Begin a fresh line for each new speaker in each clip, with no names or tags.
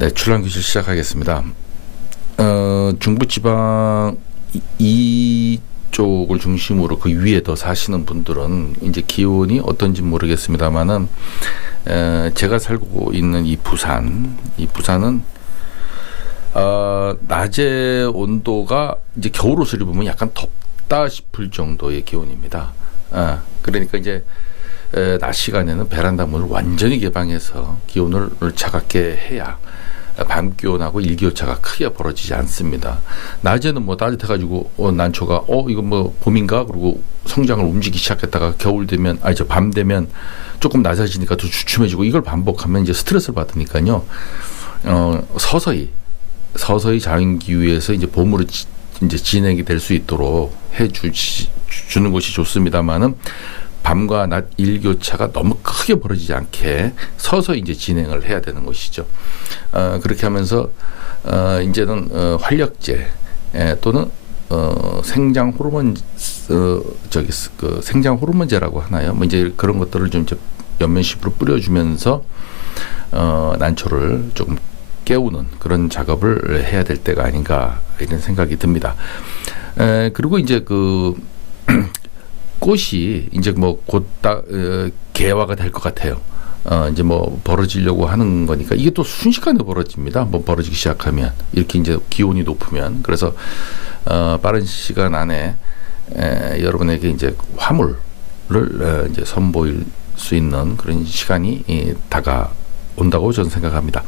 네, 출란 교실 시작하겠습니다. 어, 중부지방 이- 이쪽을 중심으로 그 위에 더 사시는 분들은 이제 기온이 어떤지 모르겠습니다만은 에, 제가 살고 있는 이 부산, 이 부산은 어, 낮에 온도가 이제 겨울 옷을 입으면 약간 덥다 싶을 정도의 기온입니다. 어, 그러니까 이제 에, 낮 시간에는 베란다 문을 완전히 개방해서 기온을 차갑게 해야 밤 기온하고 일기오차가 크게 벌어지지 않습니다. 낮에는 뭐 따뜻해가지고 어, 난초가 어 이거 뭐 봄인가 그리고 성장을 움직이기 시작했다가 겨울 되면 아니 저 밤 되면 조금 낮아지니까 더 주춤해지고 이걸 반복하면 이제 스트레스를 받으니까요. 어 서서히 서서히 자연 기후에서 이제 봄으로 지, 이제 진행이 될 수 있도록 해 주시 주는 것이 좋습니다만은 밤과 낮 일교차가 너무 크게 벌어지지 않게 서서히 이제 진행을 해야 되는 것이죠. 어, 그렇게 하면서 어, 이제는 어, 활력제 에, 또는 어, 생장 호르몬 어, 저기 스- 그 생장 호르몬제라고 하나요? 뭐 이제 그런 것들을 좀 이제 연면식으로 뿌려주면서 어, 난초를 조금 깨우는 그런 작업을 해야 될 때가 아닌가 이런 생각이 듭니다. 에, 그리고 이제 그 꽃이 이제 뭐 곧다 어, 개화가 될 것 같아요. 어 이제 뭐 벌어지려고 하는 거니까 이게 또 순식간에 벌어집니다. 뭐 벌어지기 시작하면 이렇게 이제 기온이 높으면 그래서 어 빠른 시간 안에 에, 여러분에게 이제 화물을 어, 이제 선보일 수 있는 그런 시간이 이, 다가온다고 저는 생각합니다.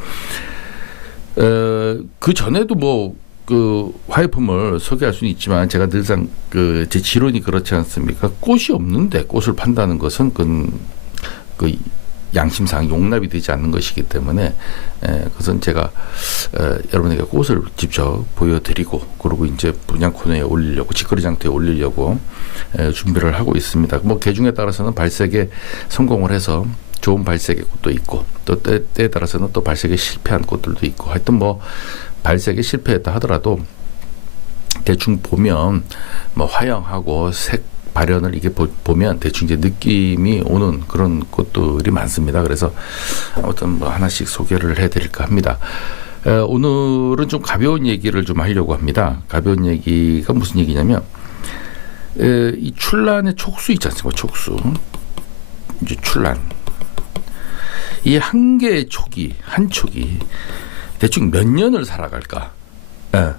어, 그 전에도 뭐 그 화해품을 소개할 수는 있지만 제가 늘상 그 제 지론이 그렇지 않습니까? 꽃이 없는데 꽃을 판다는 것은 그, 그 양심상 용납이 되지 않는 것이기 때문에 에, 그것은 제가 에, 여러분에게 꽃을 직접 보여드리고 그리고 이제 분양 코너에 올리려고 직거래 장터에 올리려고 에, 준비를 하고 있습니다. 뭐 개중에 따라서는 발색에 성공을 해서 좋은 발색의 꽃도 있고 또 때, 때에 따라서는 또 발색에 실패한 꽃들도 있고 하여튼 뭐 발색에 실패했다 하더라도 대충 보면 뭐 화형하고 색 발현을 이게 보, 보면 대충 이제 느낌이 오는 그런 꽃들이 많습니다. 그래서 아무튼 뭐 하나씩 소개를 해드릴까 합니다. 에, 오늘은 좀 가벼운 얘기를 좀 하려고 합니다. 가벼운 얘기가 무슨 얘기냐면 에, 이 출란의 촉수 있지 않습니까? 촉수 이제 출란 이 한 개의 촉이 한 촉이 대충 몇 년을 살아갈까? 예.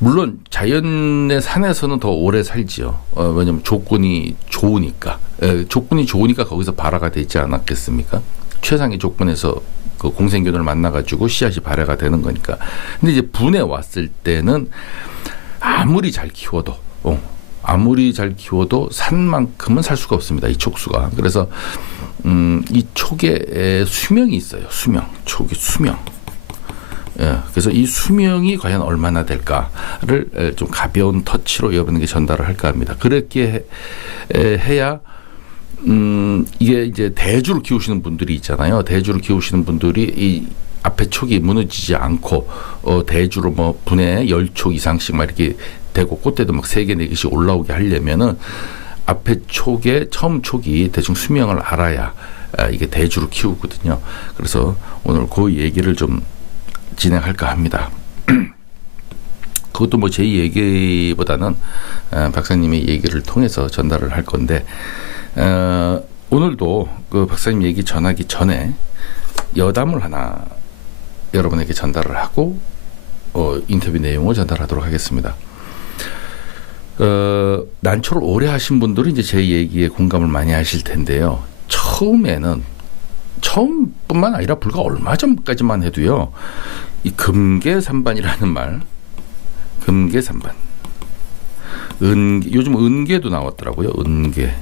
물론 자연의 산에서는 더 오래 살지요. 어, 왜냐면 조건이 좋으니까. 예, 조건이 좋으니까 거기서 발화가 되지 않았겠습니까? 최상의 조건에서 그 공생균을 만나가지고 씨앗이 발화가 되는 거니까. 근데 이제 분에 왔을 때는 아무리 잘 키워도, 어, 아무리 잘 키워도 산만큼은 살 수가 없습니다. 이 촉수가. 그래서 음, 이 촉의 수명이 있어요. 수명, 촉의 수명. 예, 그래서 이 수명이 과연 얼마나 될까를 에, 좀 가벼운 터치로 여러분에게 전달을 할까 합니다. 그렇게 해, 에, 해야 음, 이게 이제 대주를 키우시는 분들이 있잖아요. 대주를 키우시는 분들이 이 앞에 촉이 무너지지 않고 어, 대주로 뭐 분에 열촉 이상씩 막 이렇게 되고 꽃대도 막 세 개 네 개씩 올라오게 하려면은 앞에 촉의 처음 촉이 대충 수명을 알아야 아, 이게 대주로 키우거든요. 그래서 오늘 그 얘기를 좀 진행할까 합니다. 그것도 뭐 제 얘기보다는 어, 박사님의 얘기를 통해서 전달을 할 건데 어, 오늘도 그 박사님 얘기 전하기 전에 여담을 하나 여러분에게 전달을 하고 어, 인터뷰 내용을 전달하도록 하겠습니다. 어, 난초를 오래 하신 분들은 이제 제 얘기에 공감을 많이 하실 텐데요. 처음에는 처음뿐만 아니라 불과 얼마 전까지만 해도요. 이 금계산반이라는 말, 금계산반, 은 요즘 은계도 나왔더라고요. 은계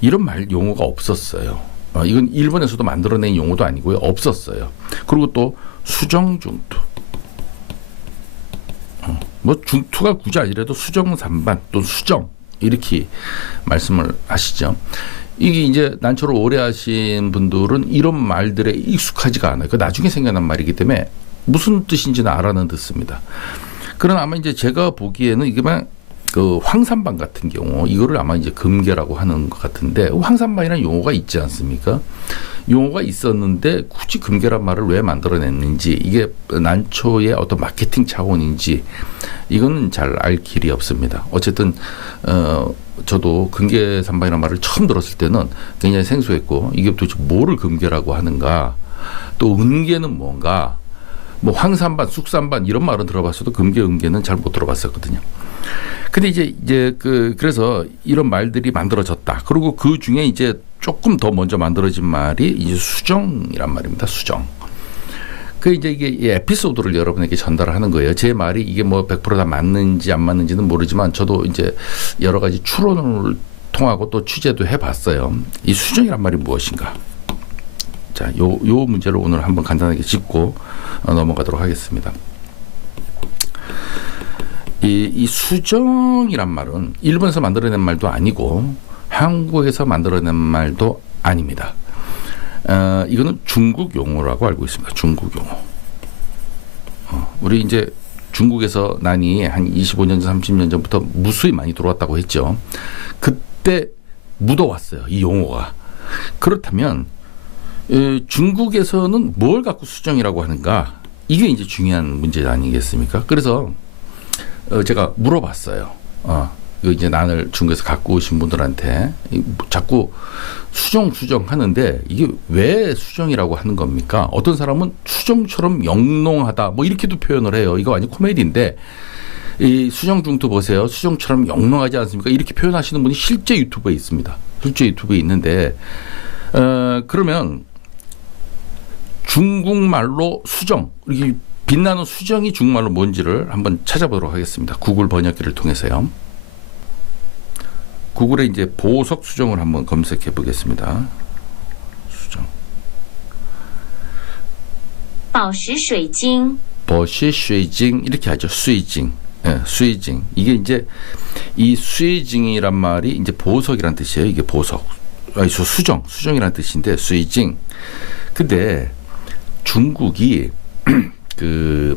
이런 말 용어가 없었어요. 어, 이건 일본에서도 만들어낸 용어도 아니고요. 없었어요. 그리고 또 수정 중투. 어, 뭐 중투가 굳이 아니라도 수정산반 또 수정 이렇게 말씀을 하시죠. 이게 이제 난초를 오래 하신 분들은 이런 말들에 익숙하지가 않아요. 그 나중에 생겨난 말이기 때문에 무슨 뜻인지는 알아는 듣습니다. 그러나 아마 이제 제가 보기에는 이게만 그 황산반 같은 경우 이거를 아마 이제 금계라고 하는 것 같은데 황산반이라는 용어가 있지 않습니까? 용어가 있었는데 굳이 금괴란 말을 왜 만들어냈는지 이게 난초의 어떤 마케팅 차원인지 이거는 잘 알 길이 없습니다. 어쨌든 어 저도 금괴 삼반이라는 말을 처음 들었을 때는 굉장히 생소했고 이게 도대체 뭐를 금괴라고 하는가 또 은괴는 뭔가 뭐 황산반, 쑥산반 이런 말은 들어봤어도 금괴, 은괴는 잘 못 들어봤었거든요. 근데 이제 이제 그 그래서 이런 말들이 만들어졌다. 그리고 그 중에 이제 조금 더 먼저 만들어진 말이 이제 수정이란 말입니다. 수정. 그 이제 이게 이 에피소드를 여러분에게 전달하는 거예요. 제 말이 이게 뭐 100%다 맞는지 안 맞는지는 모르지만 저도 이제 여러 가지 추론을 통하고 또 취재도 해봤어요. 이 수정이란 말이 무엇인가? 자, 요, 요 문제를 오늘 한번 간단하게 짚고 어, 넘어가도록 하겠습니다. 이, 이 수정이란 말은 일본에서 만들어낸 말도 아니고 한국에서 만들어낸 말도 아닙니다. 어, 이거는 중국 용어라고 알고 있습니다. 중국 용어. 어, 우리 이제 중국에서 난이 한 25년 전, 30년 전부터 무수히 많이 들어왔다고 했죠. 그때 묻어왔어요. 이 용어가. 그렇다면 에, 중국에서는 뭘 갖고 수정이라고 하는가? 이게 이제 중요한 문제 아니겠습니까? 그래서 어, 제가 물어봤어요. 어, 이제 난을 중국에서 갖고 오신 분들한테 자꾸 수정 수정 하는데 이게 왜 수정이라고 하는 겁니까? 어떤 사람은 수정처럼 영롱하다 뭐 이렇게도 표현을 해요. 이거 완전 코미디인데 이 수정 중투 보세요. 수정처럼 영롱하지 않습니까? 이렇게 표현하시는 분이 실제 유튜브에 있습니다. 실제 유튜브에 있는데 어, 그러면 중국말로 수정 이렇게 빛나는 수정이 중국말로 뭔지를 한번 찾아보도록 하겠습니다. 구글 번역기를 통해서요. 구글에 이제 보석 수정을 한번 검색해 보겠습니다. 수정. 宝石水晶、 버시 쉐이징 이렇게 하죠. 수이징. 예, 수이징. 이게 이제 이 수이징이란 말이 이제 보석이란 뜻이에요. 이게 보석. 아니, 저 수정, 수정이란 뜻인데 수이징. 근데 중국이 그,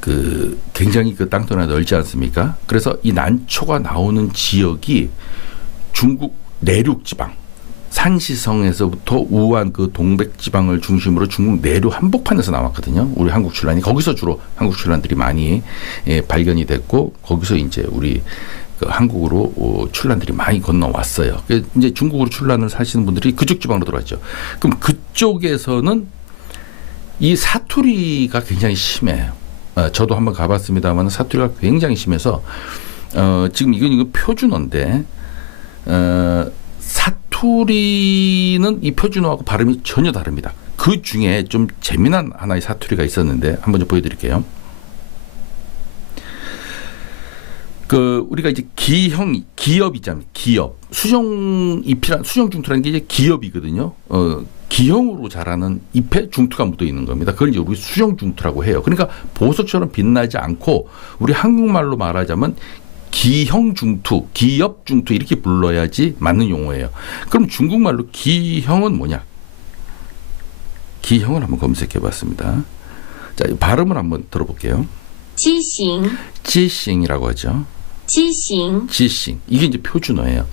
그 굉장히 그 땅덩이가 넓지 않습니까? 그래서 이 난초가 나오는 지역이 중국 내륙 지방, 산시성에서부터 우한 그 동백 지방을 중심으로 중국 내륙 한복판에서 나왔거든요. 우리 한국 출란이 거기서 주로 한국 출란들이 많이 예, 발견이 됐고 거기서 이제 우리 그 한국으로 어, 출란들이 많이 건너왔어요. 그 이제 중국으로 출란을 사시는 분들이 그쪽 지방으로 들어왔죠. 그럼 그쪽에서는 이 사투리가 굉장히 심해요. 어, 저도 한번 가봤습니다만 사투리가 굉장히 심해서 어, 지금 이건 이거 표준어인데 어, 사투리는 이 표준어하고 발음이 전혀 다릅니다. 그 중에 좀 재미난 하나의 사투리가 있었는데 한번 좀 보여드릴게요. 그 우리가 이제 기형 기업이잖아요. 기업 수정 잎이란 수정 중투라는 게 이제 기업이거든요. 어 기형으로 자라는 잎에 중투가 묻어 있는 겁니다. 그걸 이제 우리 수정 중투라고 해요. 그러니까 보석처럼 빛나지 않고 우리 한국말로 말하자면 기형 중투, 기업 중투 이렇게 불러야지 맞는 용어예요. 그럼 중국말로 기형은 뭐냐? 기형을 한번 검색해 봤습니다. 자, 발음을 한번 들어볼게요. 畸形、 지싱이라고 하죠. 畸形、 지싱. 이게 이제 표준어예요.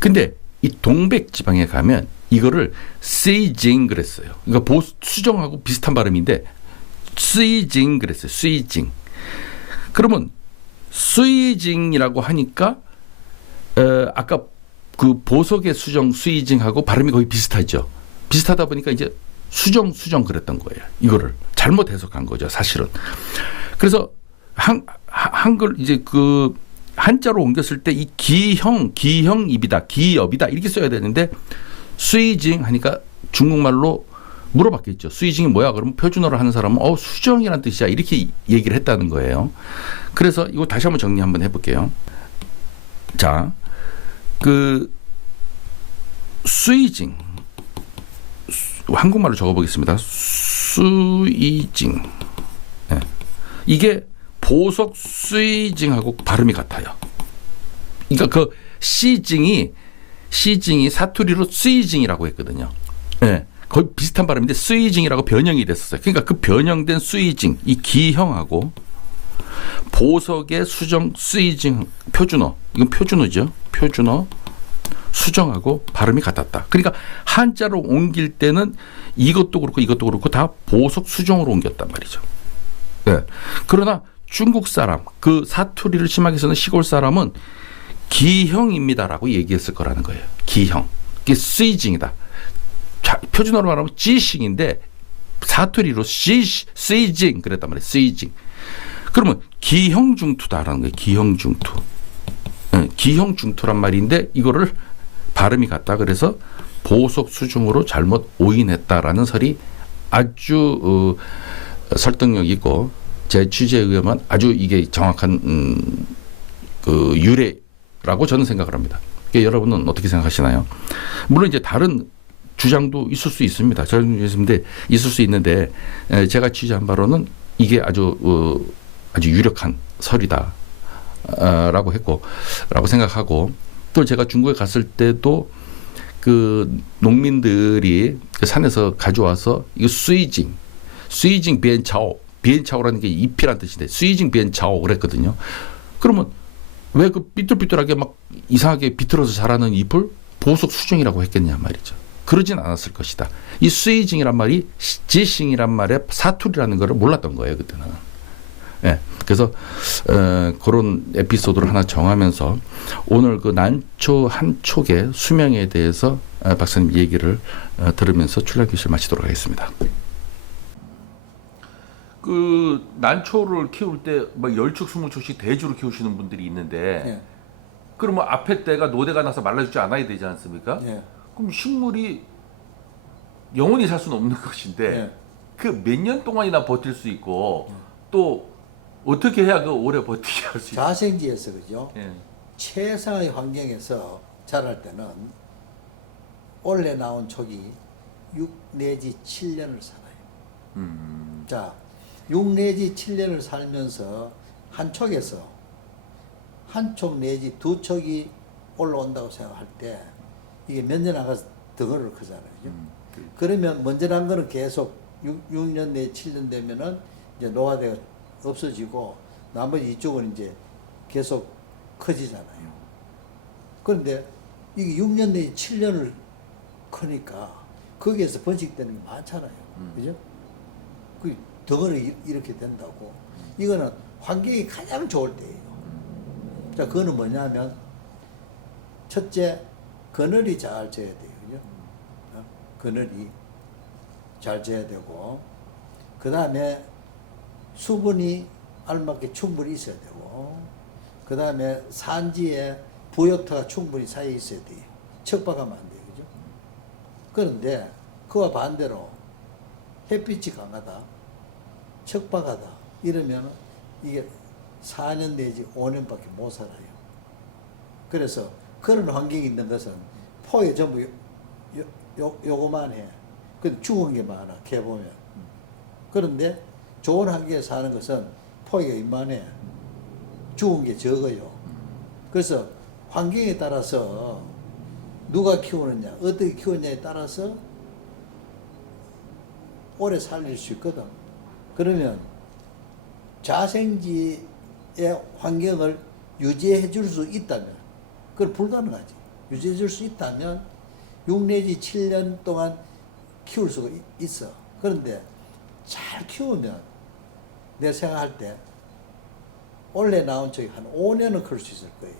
근데 이 동백 지방에 가면 이거를 쓰이징 그랬어요. 그러니까 보, 수정하고 비슷한 발음인데 쓰이징 그랬어요. 쓰이징. 그러면 쓰이징이라고 하니까 어, 아까 그 보석의 수정 쓰이징하고 발음이 거의 비슷하죠. 비슷하다 보니까 이제 수정 수정 그랬던 거예요. 이거를 잘못 해석한 거죠. 사실은. 그래서 한 하- 한글 이제 그 한자로 옮겼을 때 이 기형 기형 입이다 기업이다 이렇게 써야 되는데 스위징 하니까 중국말로 물어봤겠죠. 스위징이 뭐야? 그러면 표준어를 하는 사람은 어 수정이라는 뜻이야 이렇게 얘기를 했다는 거예요. 그래서 이거 다시 한번 정리 한번 해볼게요. 자, 그 스위징 수- 한국말로 적어보겠습니다. 스위징 예. 이게 보석 스위징하고 발음이 같아요. 그러니까 그 시징이 시징이 사투리로 스위징이라고 했거든요. 예. 거의 비슷한 발음인데 스위징이라고 변형이 됐었어요. 그러니까 그 변형된 스위징 이 기형하고 보석의 수정 스위징 표준어 이건 표준어죠. 표준어 수정하고 발음이 같았다. 그러니까 한자로 옮길 때는 이것도 그렇고 이것도 그렇고 다 보석 수정으로 옮겼단 말이죠. 예. 그러나 중국 사람 그 사투리를 심하게 쓰는 시골 사람은 기형입니다라고 얘기했을 거라는 거예요. 기형. 이게 스이징이다. 자, 표준어로 말하면 지싱인데 사투리로 시 스이징 그랬단 말이에요. 스이징. 그러면 기형 중투다라는 거예요. 기형 중투. 예, 기형 중투란 말인데 이거를 발음이 같다 그래서 보석 수중으로 잘못 오인했다라는 설이 아주 어, 설득력 있고 제 취재에 의하면 아주 이게 정확한 음, 그 유래라고 저는 생각을 합니다. 이게 여러분은 어떻게 생각하시나요? 물론 이제 다른 주장도 있을 수 있습니다. 저는 있는데 있을 수 있는데 에, 제가 취재한 바로는 이게 아주 어, 아주 유력한 설이다. 아, 라고 했고 라고 생각하고 또 제가 중국에 갔을 때도 그 농민들이 그 산에서 가져와서 이거 수이징 수이징 비엔차오 비엔차오라는 게 잎이란 뜻인데 수이징 비엔차오 그랬거든요. 그러면 왜 그 삐뚤삐뚤하게 막 이상하게 비틀어서 자라는 잎을 보석 수정이라고 했겠냐 말이죠. 그러진 않았을 것이다. 이 수이징이란 말이 지싱이란 말의 사투리라는 거를 몰랐던 거예요 그때는. 예. 그래서 어, 그런 에피소드를 하나 정하면서 오늘 그 난초 한 촉의 수명에 대해서 어, 박사님 얘기를 어, 들으면서 출발 교실 마치도록 하겠습니다. 그 난초를 키울 때 막 열축 스무 촉씩 대주로 키우시는 분들이 있는데 예. 그러면 앞에 때가 노대가 나서 말라주지 않아야 되지 않습니까? 예. 그럼 식물이 영원히 살 수는 없는 것인데 예. 그몇 년 동안이나 버틸 수 있고 또 어떻게 해야 그 오래 버티게 할 수 있어요?
자생지에서 그죠. 예. 최상의 환경에서 자랄 때는 원래 나온 촉이 6 내지 7년을 살아요. 음. 자, 6 내지 7년을 살면서 한 촉에서 한촉 내지 두 촉이 올라온다고 생각할 때 이게 몇년 나가서 덩어리를 크잖아요. 음. 그- 그러면 먼저 난 거는 계속 6, 6년 내지 7년 되면은 이제 노화대가 없어지고 나머지 이쪽은 이제 계속 커지잖아요. 그런데 이게 6년 내지 7년을 크니까 거기에서 번식되는 게 많잖아요. 음. 그죠? 그 이- 이렇게 된다고. 이거는 환경이 가장 좋을 때예요. 자, 그거는 뭐냐면 첫째 그늘이 잘 져야 돼요. 어? 그늘이 잘 져야 되고 그 다음에 수분이 알맞게 충분히 있어야 되고 그 다음에 산지에 부역터가 충분히 쌓여 있어야 돼요. 척박하면 안 돼요. 그죠? 그런데 그와 반대로 햇빛이 강하다, 척박하다 이러면 이게 4년 내지 5년밖에 못 살아요. 그래서 그런 환경이 있는 것은 포에 전부 요거만 해. 근데 죽은 게 많아, 걔 보면. 그런데 좋은 환경에 사는 것은 포가 이만해. 죽은 게 적어요. 그래서 환경에 따라서 누가 키우느냐, 어떻게 키우느냐에 따라서 오래 살릴 수 있거든. 그러면 자생지의 환경을 유지해 줄 수 있다면, 그건 불가능하지. 유지해 줄 수 있다면 6 내지 7년 동안 키울 수가 이- 있어. 그런데 잘 키우면 내 생각할 때 원래 나온 적이 한 5년은 클 수 있을 거예요.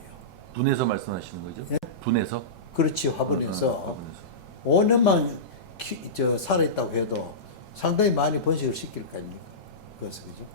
분해서 말씀하시는 거죠? 예? 분해서?
그렇지 화분에서 어, 어, 화분에서. 5년만 키, 저 살아있다고 해도 상당히 많이 번식을 시킬 거 아닙니까? 그래서 그죠?